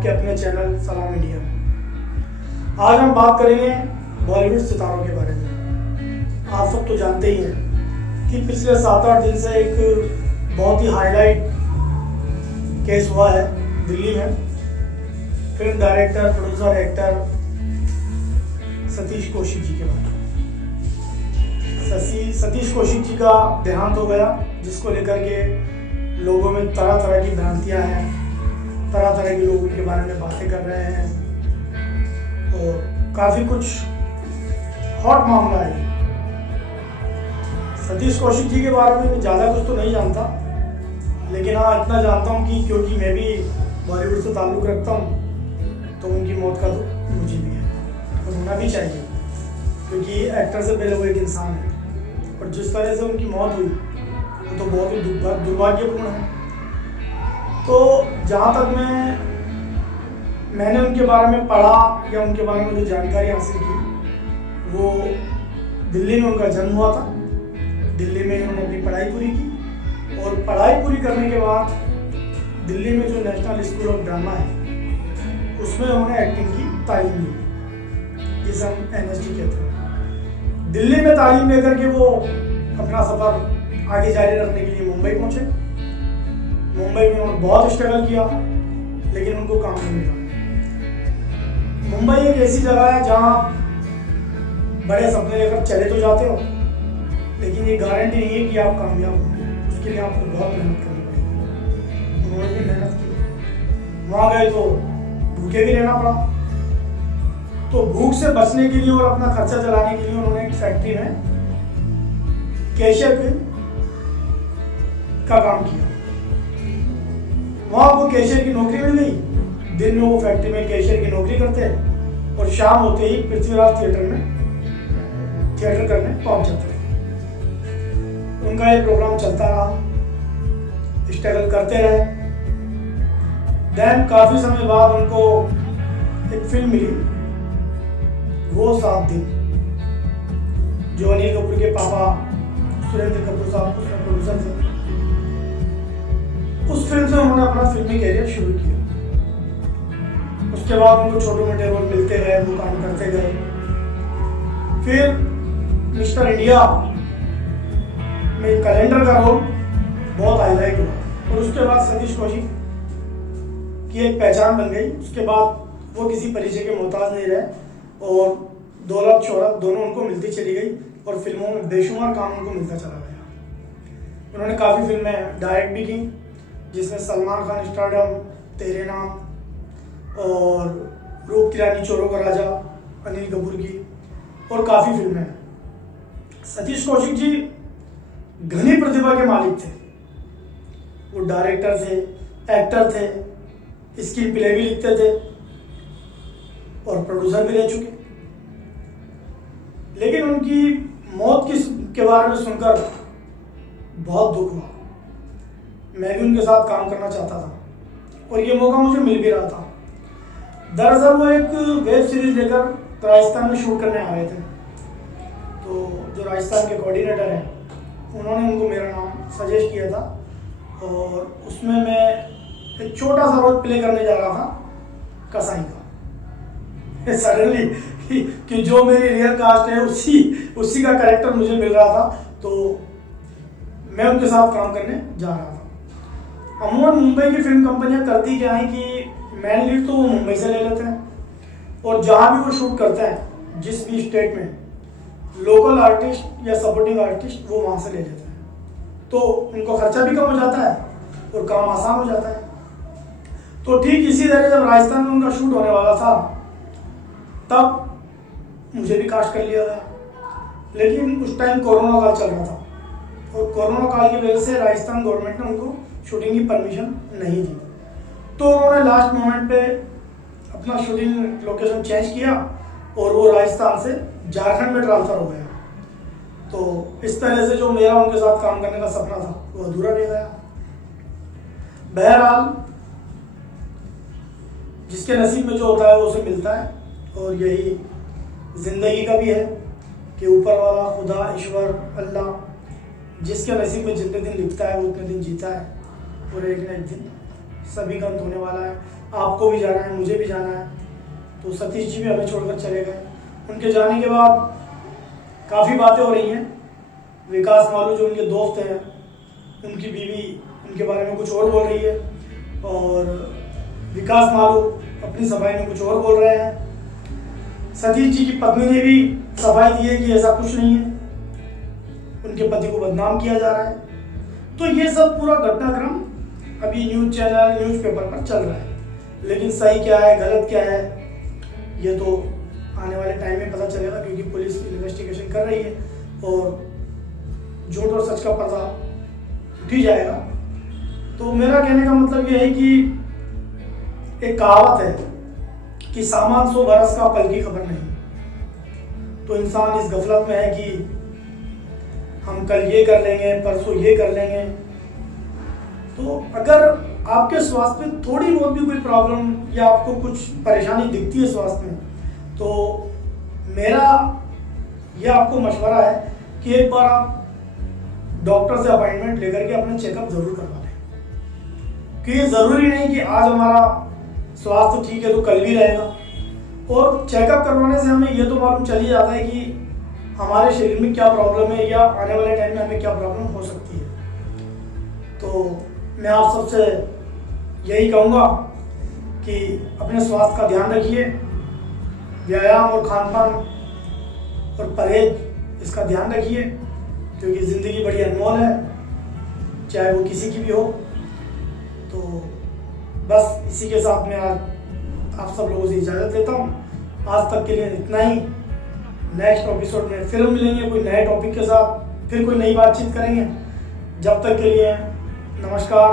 आपके अपने चैनल सलाम इंडिया में। आज हम बात करेंगे बॉलीवुड सितारों के बारे में। आप सब तो जानते ही हैं कि पिछले 7-8 दिन से एक बहुत ही हाईलाइट केस हुआ है दिल्ली में। Film director, producer, actor Satish Kaushik ji के बारे में। सतीश कौशिक जी का देहांत हो गया, जिसको लेकर के लोगों में तरह तरह की भ्रांतियां हैं, तरह तरह के लोग उनके बारे में बातें कर रहे हैं और काफ़ी कुछ हॉट मामला है। सतीश कौशिक जी के बारे में मैं ज़्यादा कुछ तो नहीं जानता, लेकिन हाँ इतना जानता हूँ कि क्योंकि मैं भी बॉलीवुड से ताल्लुक़ रखता हूँ, तो उनकी मौत का दुख मुझे भी है और होना भी चाहिए, क्योंकि एक्टर से पहले वो एक इंसान है और जिस तरह से उनकी मौत हुई वो तो बहुत ही दुर्भाग्यपूर्ण है। तो जहाँ तक मैंने उनके बारे में पढ़ा या उनके बारे में जो जानकारी हासिल की, वो दिल्ली में उनका जन्म हुआ था। दिल्ली में उन्होंने अपनी पढ़ाई पूरी की और पढ़ाई पूरी करने के बाद दिल्ली में जो नेशनल स्कूल ऑफ ड्रामा है उसमें उन्होंने एक्टिंग की तालीम ली, जिसे हम NSD कहते हैं। दिल्ली में तालीम लेकर के वो अपना सफ़र आगे जारी रखने के लिए मुंबई पहुंचे। मुंबई में उन्होंने बहुत स्ट्रगल किया, लेकिन उनको काम नहीं मिला। मुंबई एक ऐसी जगह है जहां बड़े सपने लेकर चले तो जाते हो, लेकिन ये गारंटी नहीं है कि आप कामयाब होंगे। उसके लिए आपको बहुत मेहनत करनी पड़ेगी। उन्होंने भी मेहनत की, वहाँ गए तो भूखे भी रहना पड़ा। तो भूख से बचने के लिए और अपना खर्चा चलाने के लिए उन्होंने एक फैक्ट्री में कैशियर का काम किया। वहां वो कैशियर की नौकरी मिल गई। दिन में वो फैक्ट्री में कैशियर की नौकरी करते हैं और शाम होते ही पृथ्वीराज थिएटर करने पहुंच जाते हैं। उनका ये प्रोग्राम चलता रहा, स्ट्रगल करते रहे। देन काफी समय बाद उनको एक फिल्म मिली, वो 7 दिन, जो अनिल कपूर के पापा सुरेंद्र कपूर साहब उसमें प्रोड्यूसर थे। उस फिल्म से उन्होंने अपना फिल्मी कैरियर शुरू किया। उसके बाद उनको छोटे मोटे रोल मिलते गए, वो काम करते गए। फिर मिस्टर इंडिया में कैलेंडर का रोल बहुत हाईलाइट हुआ और उसके बाद सतीश कौशिक की एक पहचान बन गई। उसके बाद वो किसी परिचय के मोहताज नहीं रहे और दौलत शोहरत दोनों उनको मिलती चली गई और फिल्मों में बेशुमार काम उनको मिलता चला गया। उन्होंने काफ़ी फिल्में डायरेक्ट भी की, जिसमें सलमान खान स्टारडम, तेरे नाम और रूप की रानी, चोरों का राजा, अनिल कपूर की और काफ़ी फिल्में हैं। सतीश कौशिक जी घनी प्रतिभा के मालिक थे। वो डायरेक्टर थे, एक्टर थे, स्क्रीन प्ले भी लिखते थे और प्रोड्यूसर भी रह चुके। लेकिन उनकी मौत के बारे में सुनकर बहुत दुख हुआ। मैं भी उनके साथ काम करना चाहता था और ये मौका मुझे मिल भी रहा था। दरअसल वो एक वेब सीरीज लेकर राजस्थान में शूट करने आ रहे थे। तो जो राजस्थान के कोऑर्डिनेटर हैं, उन्होंने उनको मेरा नाम सजेस्ट किया था और उसमें मैं एक छोटा सा रोल प्ले करने जा रहा था, कसाई का। सडनली कि जो मेरी रियल कास्ट है उसी का कैरेक्टर मुझे मिल रहा था, तो मैं उनके साथ काम करने जा रहा था। अमूमन मुंबई की फिल्म कंपनियां करती क्या है कि मेन लीड तो वो मुंबई से ले लेते हैं और जहाँ भी वो शूट करते हैं, जिस भी स्टेट में, लोकल आर्टिस्ट या सपोर्टिंग आर्टिस्ट वो वहाँ से ले लेते हैं। तो उनको खर्चा भी कम हो जाता है और काम आसान हो जाता है। तो ठीक इसी तरह जब राजस्थान में उनका शूट होने वाला था, तब मुझे भी कास्ट कर लिया गया। लेकिन उस टाइम कोरोना काल चल रहा था और कोरोना काल की वजह से राजस्थान गवर्नमेंट ने उनको शूटिंग की परमिशन नहीं दी। तो उन्होंने लास्ट मोमेंट पे अपना शूटिंग लोकेशन चेंज किया और वो राजस्थान से झारखंड में ट्रांसफ़र हो गया। तो इस तरह से जो मेरा उनके साथ काम करने का सपना था वो अधूरा रह गया। बहरहाल जिसके नसीब में जो होता है वो उसे मिलता है और यही ज़िंदगी का भी है कि ऊपर वाला, खुदा, ईश्वर, अल्लाह जिसके नसीब में जितने दिन लिखता है वो उतने दिन जीता है और एक न एक दिन सभी का अंत होने वाला है। आपको भी जाना है, मुझे भी जाना है। तो सतीश जी भी हमें छोड़कर चले गए। उनके जाने के बाद काफ़ी बातें हो रही हैं। विकास मालू जो उनके दोस्त हैं, उनकी बीवी उनके बारे में कुछ और बोल रही है और विकास मालू अपनी सफाई में कुछ और बोल रहे हैं। सतीश जी की पत्नी ने भी सफाई दी है कि ऐसा कुछ नहीं है, उनके पति को बदनाम किया जा रहा है। तो ये सब पूरा घटनाक्रम अभी न्यूज़ चैनल, न्यूज़पेपर पर चल रहा है। लेकिन सही क्या है, गलत क्या है, ये तो आने वाले टाइम में पता चलेगा, क्योंकि पुलिस इन्वेस्टिगेशन कर रही है और झूठ और सच का पर्दा उठ ही जाएगा। तो मेरा कहने का मतलब ये है कि एक कहावत है कि सामान 100 बरस का, पल की खबर नहीं। तो इंसान इस गफलत में है कि हम कल ये कर लेंगे, परसों ये कर लेंगे। तो अगर आपके स्वास्थ्य में थोड़ी बहुत भी कोई प्रॉब्लम या आपको कुछ परेशानी दिखती है स्वास्थ्य में, तो मेरा यह आपको मशवरा है कि एक बार आप डॉक्टर से अपॉइंटमेंट लेकर के अपना चेकअप जरूर करवा लें। कि ये ज़रूरी नहीं कि आज हमारा स्वास्थ्य ठीक है तो कल भी रहेगा। और चेकअप करवाने से हमें ये तो मालूम चल ही जाता है कि हमारे शरीर में क्या प्रॉब्लम है या आने वाले टाइम में हमें क्या प्रॉब्लम हो सकती है। तो मैं आप सबसे यही कहूँगा कि अपने स्वास्थ्य का ध्यान रखिए, व्यायाम और खान पान और परहेज इसका ध्यान रखिए, क्योंकि ज़िंदगी बड़ी अनमोल है, चाहे वो किसी की भी हो। तो बस इसी के साथ मैं आज आप सब लोगों से इजाज़त लेता हूँ। आज तक के लिए इतना ही। नेक्स्ट एपिसोड में फिर मिलेंगे कोई नए टॉपिक के साथ, फिर कोई नई बातचीत करेंगे। जब तक के लिए नमस्कार,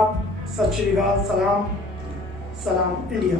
सत श्री अकाल, सलाम, सलाम इंडिया।